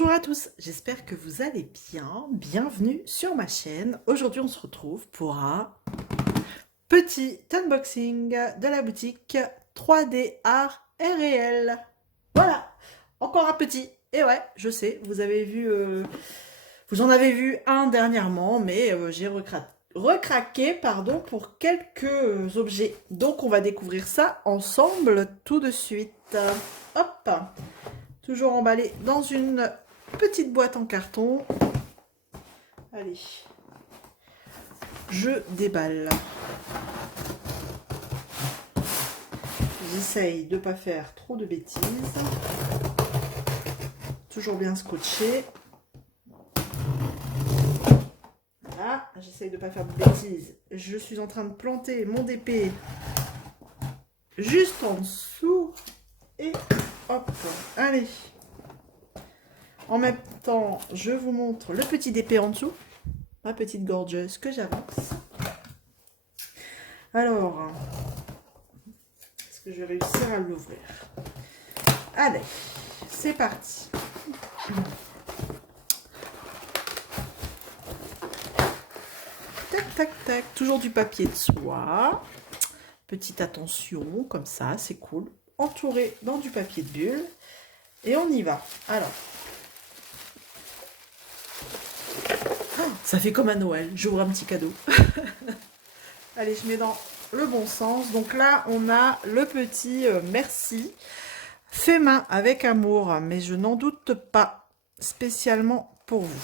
Bonjour à tous, j'espère que vous allez bien. Bienvenue sur ma chaîne. Aujourd'hui, on se retrouve pour un petit unboxing de la boutique 3D Art et Réel. Voilà, encore un petit. Et ouais, je sais, vous avez vu, vous en avez vu un dernièrement, mais j'ai recraqué, pardon, pour quelques objets. Donc, on va découvrir ça ensemble tout de suite. Hop! Toujours emballé dans une petite boîte en carton. Allez, je déballe. J'essaye de ne pas faire trop de bêtises. Toujours bien scotché. Voilà, j'essaye de ne pas faire de bêtises. Je suis en train de planter mon DP juste en dessous. Et hop, allez. En même temps, je vous montre le petit DP en dessous. Ma petite gorgeuse que j'avance. Alors, est-ce que je vais réussir à l'ouvrir? Allez, c'est parti. Tac, tac, tac. Toujours du papier de soie. Petite attention, comme ça, c'est cool. Entouré dans du papier de bulle. Et on y va. Alors. Oh, ça fait comme à Noël. J'ouvre un petit cadeau. Allez, je mets dans le bon sens. Donc là, on a le petit merci. Fait main avec amour. Mais je n'en doute pas spécialement pour vous.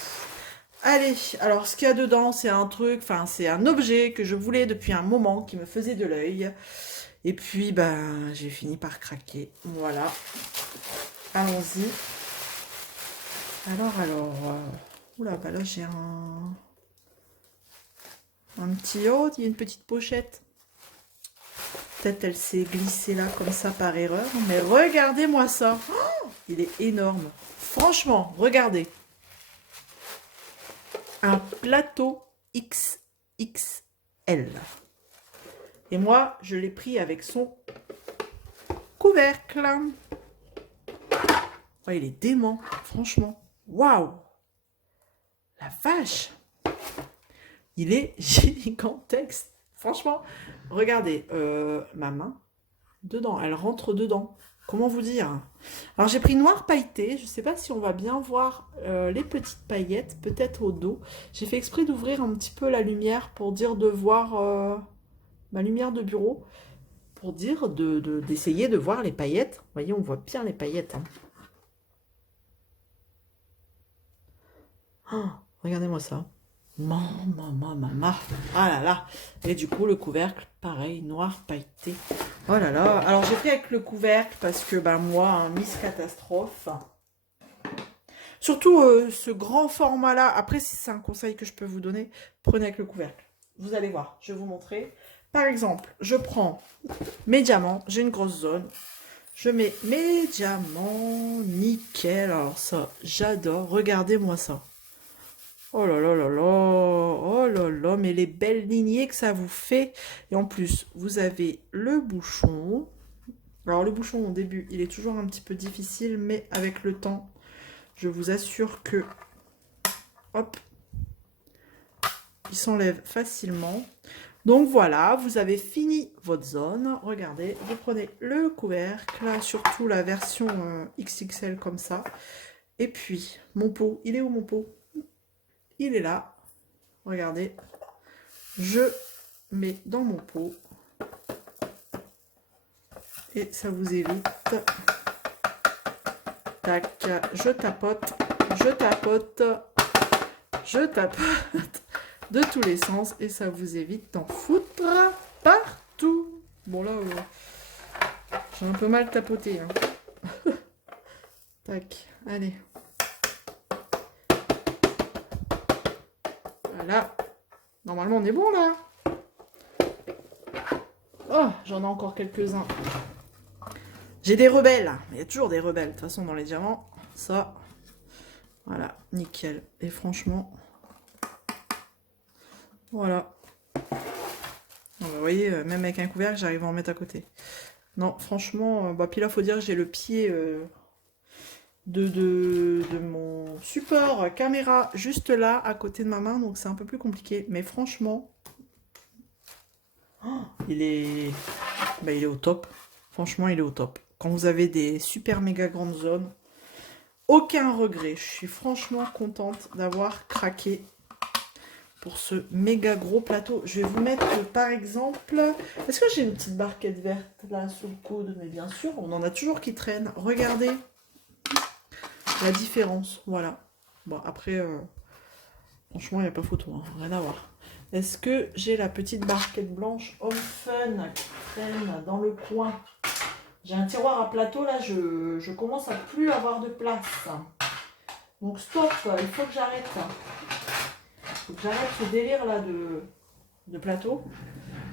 Allez, alors ce qu'il y a dedans, c'est un truc, enfin c'est un objet que je voulais depuis un moment, qui me faisait de l'œil. Et puis, ben, j'ai fini par craquer. Voilà. Allons-y. Alors, oula, bah là j'ai un petit haut, il y a une petite pochette. Peut-être elle s'est glissée là comme ça par erreur. Mais regardez-moi ça. Oh, il est énorme. Franchement, regardez. Un plateau XXL. Et moi, je l'ai pris avec son couvercle. Oh, il est dément, franchement. Waouh! La vache! Il est gigantesque. Franchement, regardez, ma main, dedans, elle rentre dedans. Comment vous dire? Alors, j'ai pris noir pailleté. Je ne sais pas si on va bien voir les petites paillettes, peut-être au dos. J'ai fait exprès d'ouvrir un petit peu la lumière pour dire de voir ma lumière de bureau. Pour dire d'essayer de voir les paillettes. Vous voyez, on voit bien les paillettes. Hein. Oh, regardez-moi ça. Maman. Ah là là. Et du coup, le couvercle, pareil, noir pailleté. Oh là là. Alors, j'ai pris avec le couvercle parce que, ben, moi, un Miss Catastrophe. Surtout ce grand format-là. Après, si c'est un conseil que je peux vous donner, prenez avec le couvercle. Vous allez voir, je vais vous montrer. Par exemple, je prends mes diamants. J'ai une grosse zone. Je mets mes diamants. Nickel. Alors ça, j'adore. Regardez-moi ça. Oh là là là là, oh là là, mais les belles lignées que ça vous fait. Et en plus, vous avez le bouchon. Alors le bouchon au début, il est toujours un petit peu difficile, mais avec le temps, je vous assure que, hop, il s'enlève facilement. Donc voilà, vous avez fini votre zone. Regardez, vous prenez le couvercle, surtout la version XXL comme ça. Et puis, mon pot, il est où mon pot? Il est là. Regardez, je mets dans mon pot et ça vous évite. Tac, je tapote de tous les sens et ça vous évite d'en foutre partout. Bon là, j'ai un peu mal tapoté. Hein. Tac, allez. Voilà. Normalement, on est bon, là. Oh, j'en ai encore quelques-uns. J'ai des rebelles. Il y a toujours des rebelles. De toute façon, dans les diamants, ça... Voilà, nickel. Et franchement... Voilà. Bon, bah, vous voyez, même avec un couvercle, j'arrive à en mettre à côté. Non, franchement... bah, puis là, il faut dire que j'ai le pied... de mon support caméra juste là, à côté de ma main, donc c'est un peu plus compliqué. Mais franchement, il est au top. Franchement, il est au top. Quand vous avez des super méga grandes zones, aucun regret. Je suis franchement contente d'avoir craqué pour ce méga gros plateau. Je vais vous mettre par exemple... Est-ce que j'ai une petite barquette verte là sous le coude? Mais bien sûr, on en a toujours qui traînent. Regardez la différence. Voilà. Bon, après, franchement, il n'y a pas photo. Hein. Rien à voir. Est-ce que j'ai la petite barquette blanche Home Fun qui traîne dans le coin? J'ai un tiroir à plateau, là, je commence à plus avoir de place. Donc stop, il faut que j'arrête. Il faut que j'arrête ce délire là de plateau.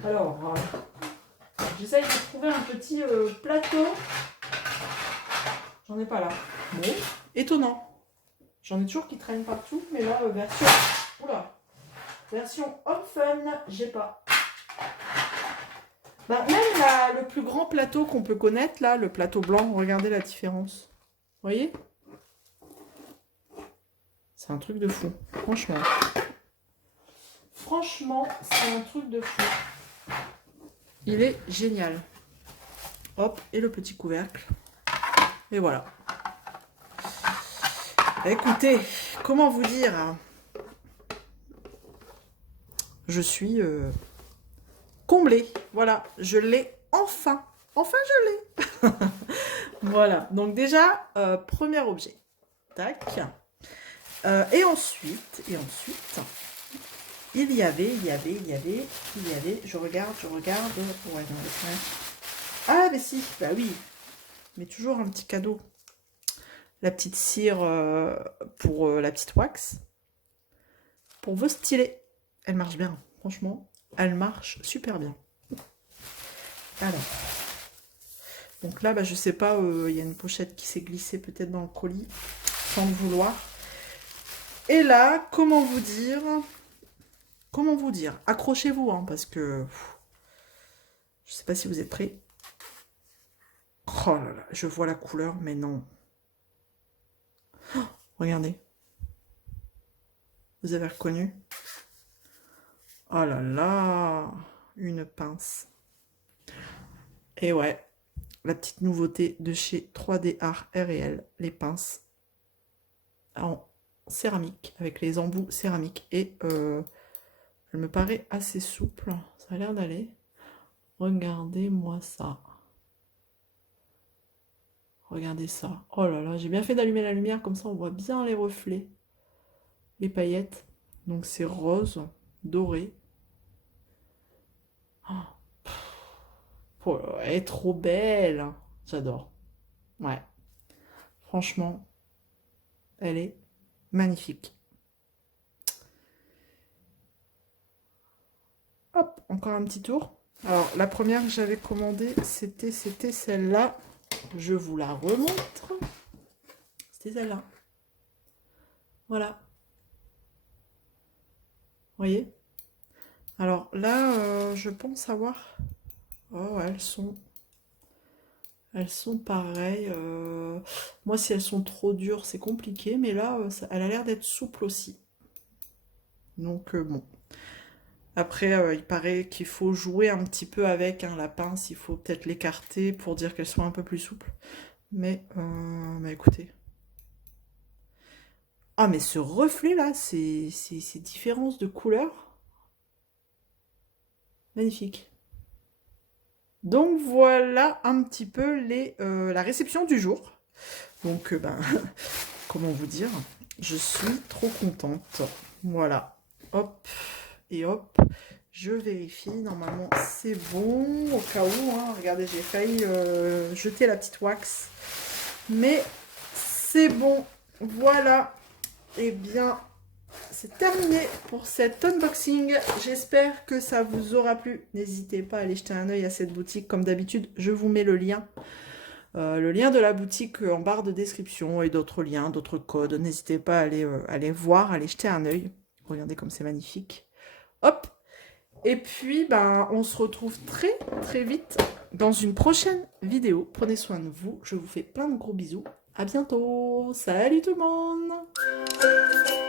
Alors, j'essaye de trouver un petit plateau. J'en ai pas là. Bon, étonnant. J'en ai toujours qui traînent partout, mais là, version... Oula. Version Home Fun, j'ai pas. Bah, même là, le plus grand plateau qu'on peut connaître, là, le plateau blanc, regardez la différence. Vous voyez? C'est un truc de fou, franchement. Franchement, c'est un truc de fou. Il est génial. Hop, et le petit couvercle. Et voilà. Écoutez, comment vous dire? Je suis comblée. Voilà, je l'ai enfin. Enfin, je l'ai. Voilà, donc déjà, premier objet. Tac. Et ensuite, il y avait, je regarde. Ouais, non, ah, mais si, bah oui. Mais toujours un petit cadeau. La petite cire pour la petite wax. Pour vos stylés. Elle marche bien, franchement. Elle marche super bien. Alors. Donc là, bah, je sais pas, il y a une pochette qui s'est glissée peut-être dans le colis. Sans le vouloir. Et là, comment vous dire? Accrochez-vous, hein, parce que je sais pas si vous êtes prêts. Oh là là, je vois la couleur, mais non. Oh, regardez. Vous avez reconnu? Oh là là, une pince. Et ouais, la petite nouveauté de chez 3D Art R&L, les pinces en céramique, avec les embouts céramiques. Et elle me paraît assez souple, ça a l'air d'aller. Regardez-moi ça. Regardez ça. Oh là là, j'ai bien fait d'allumer la lumière, comme ça on voit bien les reflets. Les paillettes. Donc c'est rose, doré. Oh, elle est trop belle. J'adore. Ouais. Franchement, elle est magnifique. Hop, encore un petit tour. Alors, la première que j'avais commandée, c'était celle-là. Je vous la remontre. C'était celle-là. Voilà. Vous voyez? Alors là, je pense avoir... Oh, elles sont pareilles. Moi, si elles sont trop dures, c'est compliqué. Mais là, elle a l'air d'être souple aussi. Donc, bon. Après, il paraît qu'il faut jouer un petit peu avec hein, la pince. Il faut peut-être l'écarter pour dire qu'elle soit un peu plus souple. Mais écoutez. Ah, mais ce reflet-là, ces différences de couleurs. Magnifique. Donc voilà un petit peu la réception du jour. Donc ben, comment vous dire, je suis trop contente. Voilà, hop et hop, je vérifie. Normalement c'est bon au cas où. Hein. Regardez, j'ai failli jeter la petite wax, mais c'est bon. Voilà. Et bien. C'est terminé pour cet unboxing. J'espère que ça vous aura plu. N'hésitez pas à aller jeter un œil à cette boutique. Comme d'habitude, je vous mets le lien. Le lien de la boutique en barre de description et d'autres liens, d'autres codes. N'hésitez pas à aller voir, à aller jeter un œil. Regardez comme c'est magnifique. Hop. Et puis, ben, on se retrouve très vite dans une prochaine vidéo. Prenez soin de vous. Je vous fais plein de gros bisous. À bientôt. Salut tout le monde.